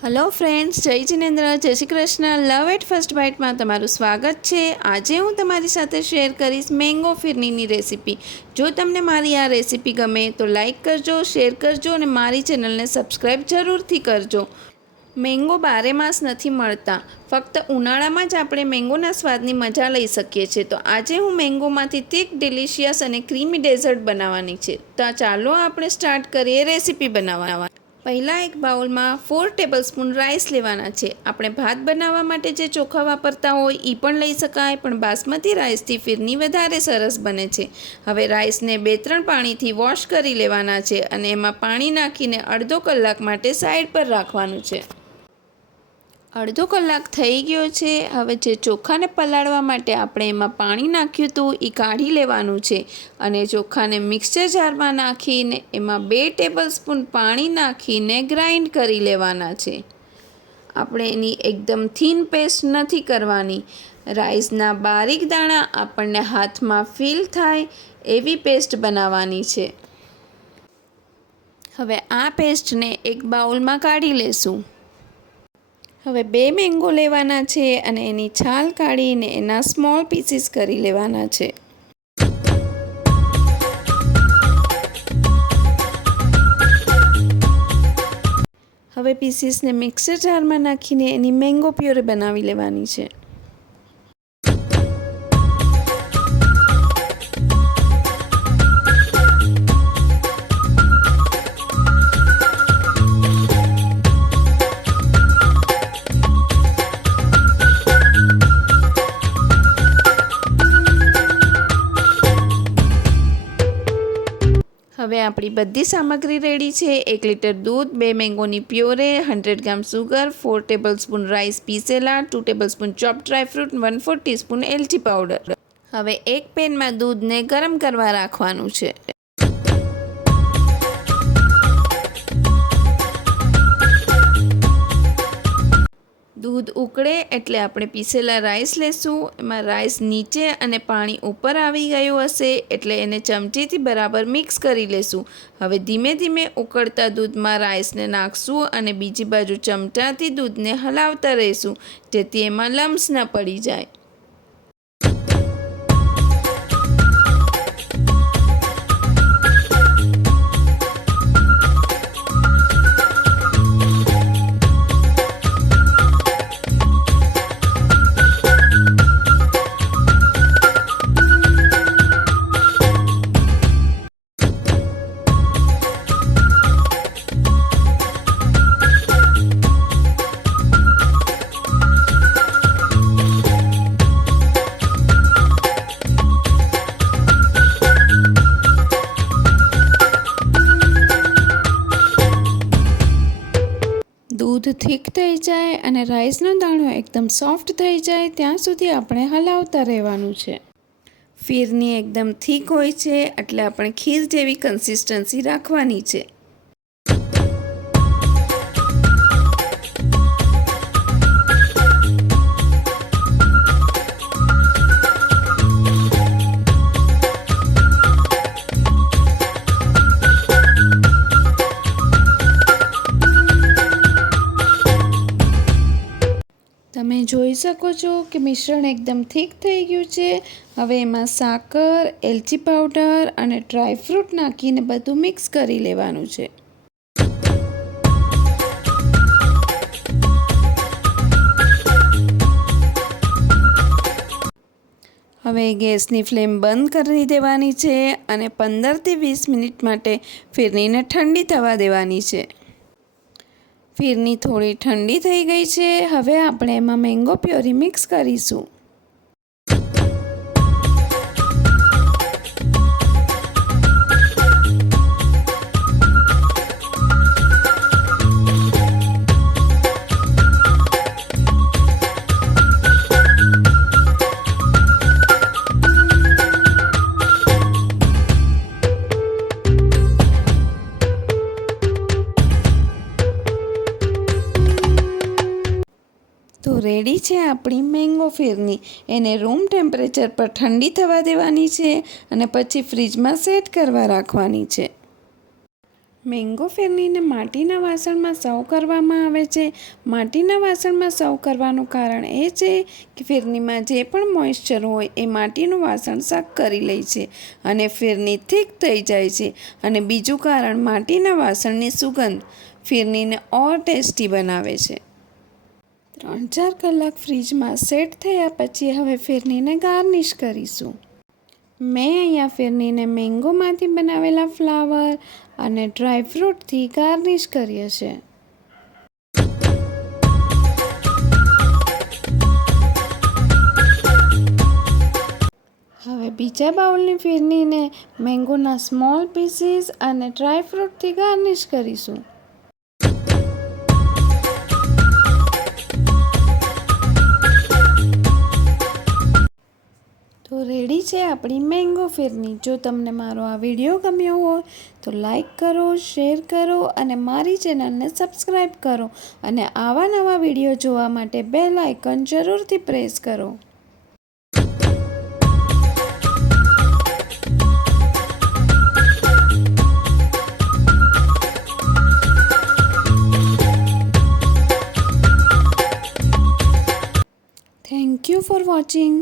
Hello friends, जय जिनेन्द्र, जय Shri Krishna. Love at first bite में तमारुं स्वागत है। आज हूँ तमारी साथे शेर करीश मैंगो फिरनी रेसिपी। जो तमने मारी आ रेसिपी गमे तो लाइक करजो, शेर करजो और मारी चेनल ने सब्सक्राइब जरूर थी करजो। मैंगो बारे मास नहीं मळता, फक्त उनाळामां ज आपणे मैंगोना स्वादनी मजा लई सकीए छीए। तो आज हूँ मैंगोमांथी थिक डिलिशियस अने क्रीमी डेजर्ट बनाववानी छे। तो चालो आपणे स्टार्ट करीए रेसिपी बनाववा। पहला एक बाउल में 4 टेबलस्पून राइस लेवाना छे। आपणे भात बनाववा माटे जे चोखा वापरता होय ई पण लई शकाय, पण बासमती राइसथी फिरनी वधारे सरस बने छे। हवे राइस ने 2-3 पाणीथी वॉश करी लेवाना छे अने एमां पाणी नाखीने अर्धो कलाक माटे साइड पर राखवानुं छे। अर्धो कलाक थई गयो छे। हवे जे चोखाने पलाळवा माटे आपणे एमां पाणी नाख्युं हतुं ई काढी लेवानुं छे अने चोखाने मिक्सर जारमां नाखीने एमां 2 टेबलस्पून पाणी नाखीने ग्राइंड करी लेवाना छे। आपणे एनी एकदम थीन पेस्ट नथी करवानी। राइसना बारीक दाणा आपणने हाथमां फील थाय एवी पेस्ट बनाववानी छे। हवे आ पेस्टने एक बाउलमां काढी लेशुं। हवे 2 मैंगो लेवाना छे अने एनी छाल काढीने एना स्मॉल पीसीस करी लेवाना छे। हवे पीसीस ने मिक्सर जार में नाखीने एनी मैंगो प्योरी बनावी लेवानी छे। हवे आपणी बधी सामग्री रेडी छे। 1 लीटर दूध, 2 मैंगोनी puree, 100 gram sugar, 4 tablespoon rice पीसेला, 2 tablespoon chop dry fruit, 1/4 teaspoon एलची पाउडर। हवे एक पेन में दूध ने गरम करवा राखवानुं छे। दूध उकळे एटले आपणे पीसेला राइस लेशुं। एमां राइस नीचे अने पाणी ऊपर आवी गयुं हशे एटले एने चमचीथी बराबर मिक्स करी लेशुं। हवे धीमे धीमे उकळता दूधमां राइसने नाखशुं अने बीजी बाजु चमचाथी दूधने हलावता रहीशुं जेथी एमां लम्स न पड़ी जाय। दूध थीक थई जाए अने राइसनो दाणो एकदम सॉफ्ट थई जाए त्यां सुधी आपणे हलावता रहेवानुं छे। फीरनी एकदम थीक होय छे એટલે આપણે ખીર જેવી કન્સિસ્ટન્સી રાખવાની છે। તમે જોઈ શકો છો કે મિશ્રણ એકદમ થીક થઈ ગયું છે। હવે એમાં સાકર, એલચી પાવડર અને ડ્રાય ફ્રૂટ નાખીને બધું મિક્સ કરી લેવાનું છે। હવે ગેસની ફ્લેમ બંધ કરી દેવાની છે અને 15 થી 20 મિનિટ માટે ફીરનીને ઠંડી થવા દેવાની છે। ફીરની થોડી ઠંડી થઈ ગઈ છે। હવે આપણે એમાં મેંગો પ્યોરી મિક્સ કરીશું। तो रेडी है अपनी मैंगो फिरनी। एने रूम टेम्परेचर पर ठंडी थवा देवानी छे अने पछी फ्रीज में सेट करवा राखवानी छे। મેંગો ફિરનીને માટીના વાસણમાં સર્વ કરવામાં આવે છે. માટીના વાસણમાં સર્વ કરવાનું કારણ એ છે કે ફિરનીમાં જે પણ મોઇશ્ચર હોય એ માટીનું વાસણ સક કરી લે છે અને ફિરની થીક થઈ જાય છે. અને બીજું કારણ માટીના વાસણની સુગંધ ફિરનીને ઓર ટેસ્ટી બનાવે છે. 3-4 કલાક ફ્રીજમાં સેટ થયા પછી હવે ફિરનીને ગાર્નિશ કરીશું. મેં અહીંયા ફિરનીને મેંગોમાંથી બનાવેલા ફ્લાવર અને ડ્રાયફ્રૂટથી ગાર્નિશ કરીએ છે. હવે બીજા બાઉલની ફિરનીને મેંગોના સ્મોલ પીસીસ અને ડ્રાયફ્રૂટથી ગાર્નિશ કરીશું. તો રેડી છે આપણી મેંગો ફિરની. જો તમને મારો આ વિડીયો ગમ્યો હોય તો લાઈક કરો, શેર કરો અને મારી ચેનલને સબસ્ક્રાઈબ કરો અને આવા નવા વિડીયો જોવા માટે બેલ આઇકન જરૂરથી પ્રેસ કરો. Thank you for watching.